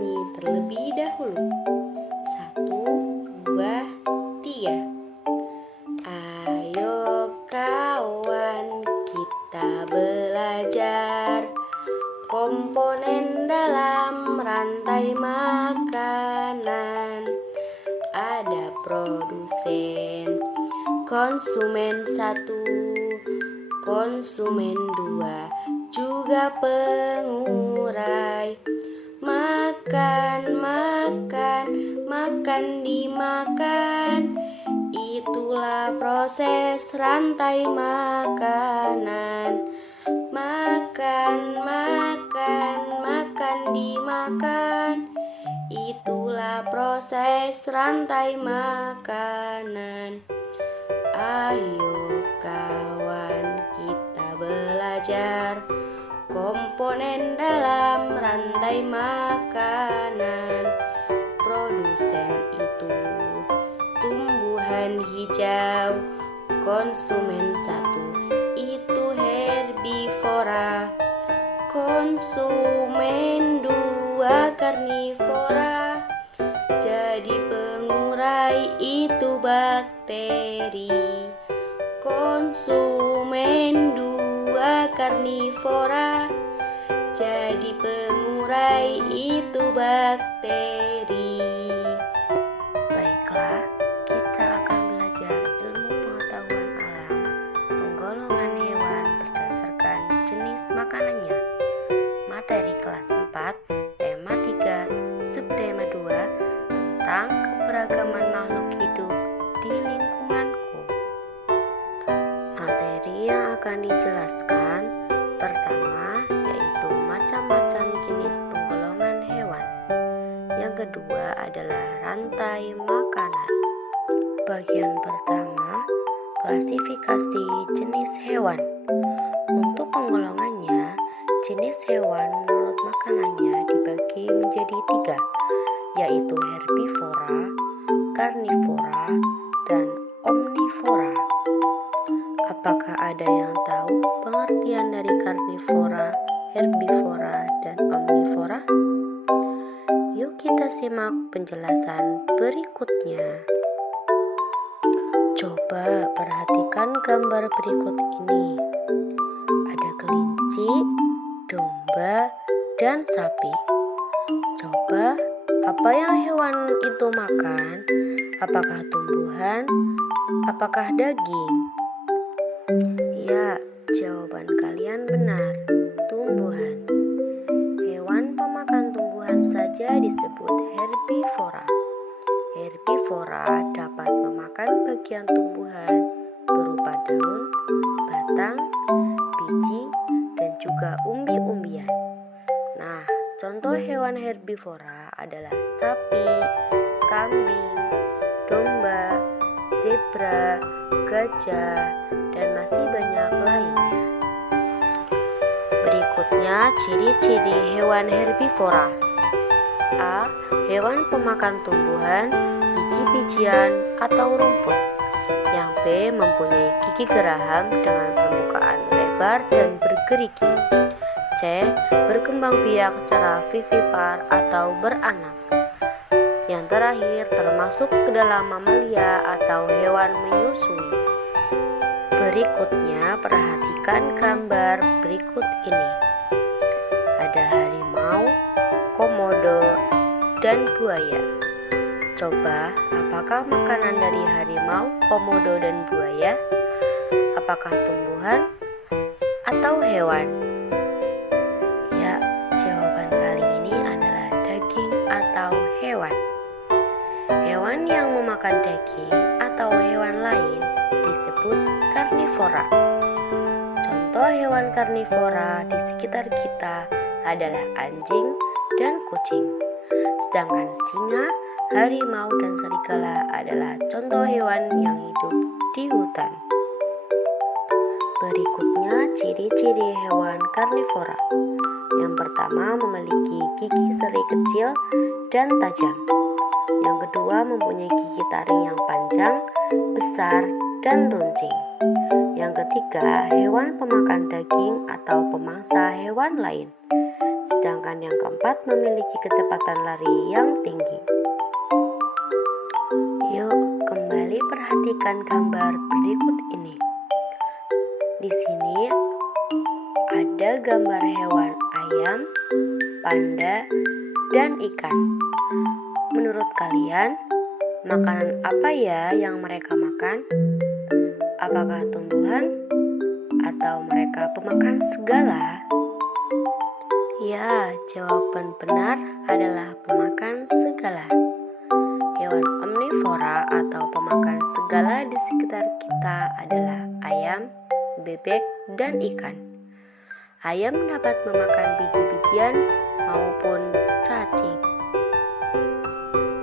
bernyanyi terlebih dahulu. 1, 2, 3. Ayo kawan, kita belajar komponen dalam rantai makanan. Ada produsen, konsumen 1, konsumen 2, juga pengurai. Makan, makan, makan dimakan. Itulah proses rantai makanan. Makan, makan, makan dimakan. Itulah proses rantai makanan. Ayo kawan, kita belajar komponen dalam rantai makanan. Produsen itu tumbuhan hijau, konsumen 1 itu herbivora, konsumen 2 karnivora. Jadi pengurai itu bakteri, konsumen 2 karnivora. Jadi pengurai itu bakteri. Baiklah, kita akan belajar ilmu pengetahuan alam, penggolongan hewan berdasarkan jenis makanannya. Materi kelas 4, tema 3, subtema 2, tentang keberagaman makhluk hidup di lingkunganku. Materi yang akan dijelaskan pertama yaitu macam-macam jenis penggolongan hewan. Yang kedua adalah rantai makanan. Bagian pertama, klasifikasi jenis hewan. Untuk penggolongannya, jenis hewan menurut makanannya dibagi menjadi 3, yaitu herbivora, karnivora, dan omnivora. Apakah ada yang tahu pengertian dari karnivora, herbivora, dan omnivora? Yuk kita simak penjelasan berikutnya. Coba perhatikan gambar berikut ini. Ada kelinci, domba, dan sapi. Coba, apa yang hewan itu makan? Apakah tumbuhan? Apakah daging? Ya, jawaban kalian benar, tumbuhan. Hewan pemakan tumbuhan saja disebut herbivora. Herbivora dapat memakan bagian tumbuhan berupa daun, batang, biji, dan juga umbi-umbian. Nah, contoh hewan herbivora adalah sapi, kambing, domba, zebra, gajah, dan masih banyak lainnya. Berikutnya ciri-ciri hewan herbivora. A. Hewan pemakan tumbuhan, biji-bijian, atau rumput. Yang B. Mempunyai gigi geraham dengan permukaan lebar dan bergerigi. C. Berkembang biak secara vivipar atau beranak. Yang terakhir termasuk ke dalam mamalia atau hewan menyusui. Berikutnya perhatikan gambar berikut ini. Ada harimau, komodo, dan buaya. Coba, apakah makanan dari harimau, komodo, dan buaya? Apakah tumbuhan atau hewan? Ya, jawaban kali ini adalah daging atau hewan. Hewan yang memakan daging atau hewan lain disebut karnivora. Contoh hewan karnivora di sekitar kita adalah anjing dan kucing. Sedangkan singa, harimau, dan serigala adalah contoh hewan yang hidup di hutan. Berikutnya ciri-ciri hewan karnivora. Yang pertama memiliki gigi seri kecil dan tajam. Yang kedua mempunyai gigi taring yang panjang, besar, dan runcing. Yang ketiga, hewan pemakan daging atau pemangsa hewan lain. sedangkan yang keempat memiliki kecepatan lari yang tinggi. Yuk, kembali perhatikan gambar berikut ini. Di sini ada gambar hewan ayam, panda, dan ikan. Menurut kalian, makanan apa ya yang mereka makan? Apakah tumbuhan atau mereka pemakan segala? Ya, jawaban benar adalah pemakan segala. Hewan omnivora atau pemakan segala di sekitar kita adalah ayam, bebek, dan ikan. Ayam dapat memakan biji-bijian maupun cacing.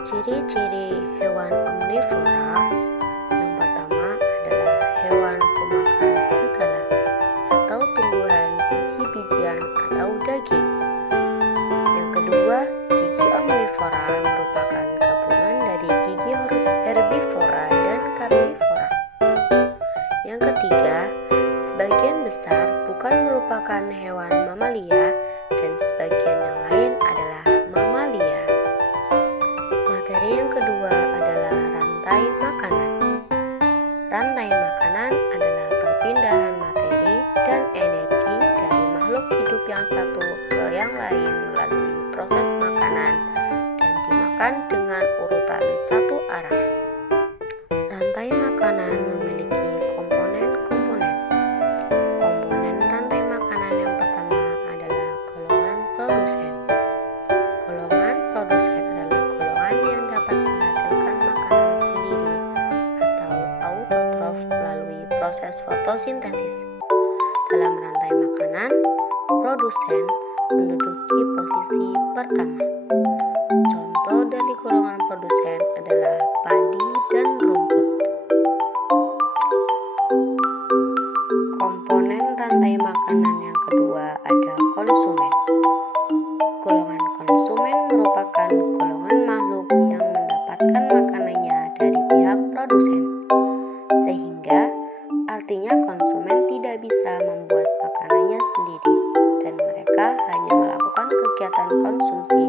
Ciri-ciri hewan omnivora yang pertama adalah hewan pemakan segala atau tumbuhan, biji-bijian, atau daging. Yang kedua, gigi omnivora merupakan gabungan dari gigi herbivora dan karnivora. Yang ketiga, sebagian besar bukan merupakan hewan mamalia dan sebagian yang lain adalah mamalia. Materi yang kedua adalah rantai makanan. Rantai makanan adalah perpindahan materi dan energi dari makhluk hidup yang satu ke yang lain melalui proses makanan dan dimakan dengan urutan satu arah. Rantai makanan memiliki komponen-komponen. Komponen rantai makanan yang pertama adalah golongan produsen. Golongan produsen adalah golongan yang dapat menghasilkan makanan sendiri atau autotrof melalui proses fotosintesis. Dalam rantai makanan, produsen menduduki posisi pertama. Contoh dari golongan produsen adalah padi dan rumput. Komponen rantai makanan yang kedua ada konsumen. Golongan konsumen merupakan golongan makhluk yang mendapatkan makanannya dari pihak produsen, sehingga artinya konsumen tidak bisa membuat makanannya sendiri dan mereka hanya melakukan kegiatan konsumsi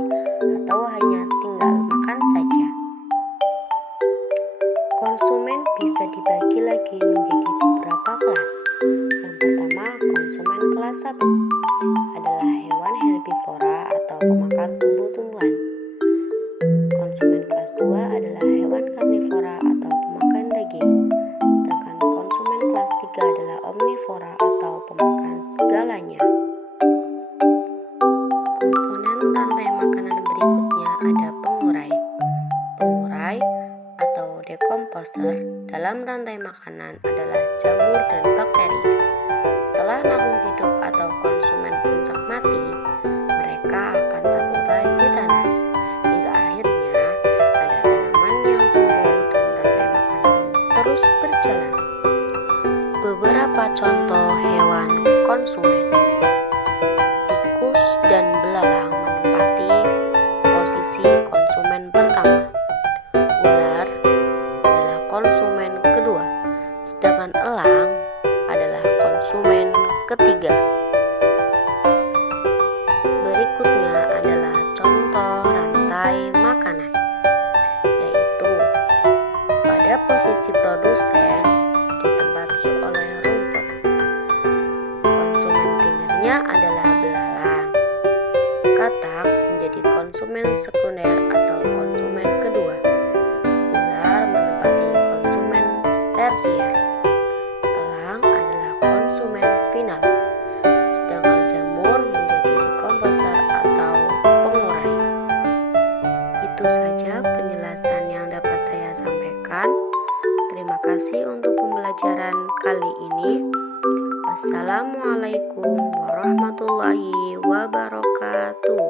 atau hanya tinggal makan saja. Konsumen bisa dibagi lagi menjadi beberapa kelas. Yang pertama, konsumen kelas 1 adalah hewan herbivora atau pemakan tumbuh-tumbuhan. Konsumen kelas 2 adalah hewan karnivora atau pemakan daging. Sedangkan konsumen kelas 3 adalah omnivora atau pemakan segalanya. Komponen rantai makanan berikutnya ada pengurai. Pengurai atau decomposer dalam rantai makanan adalah jamur dan bakteri. Setelah makhluk hidup atau konsumen puncak mati, mereka akan terurai di tanah hingga akhirnya ada tanaman yang tumbuh dan rantai makanan terus berjalan. Beberapa contoh hewan konsumen. Tikus dan belalang menempati posisi konsumen pertama. Ular adalah konsumen kedua, sedangkan elang adalah konsumen ketiga. Berikutnya adalah contoh rantai makanan, yaitu pada posisi produsen ditempati oleh rumput. Konsumen primernya adalah belalang. Katak menjadi konsumen sekunder atau konsumen kedua. Ular menempati konsumen tersier. Elang adalah konsumen final. Sedangkan jamur menjadi decomposer atau pengurai. Itu saja penjelasan yang dapat saya sampaikan. Terima kasih untuk pembelajaran kali ini. Wassalamualaikum warahmatullahi wabarakatuh.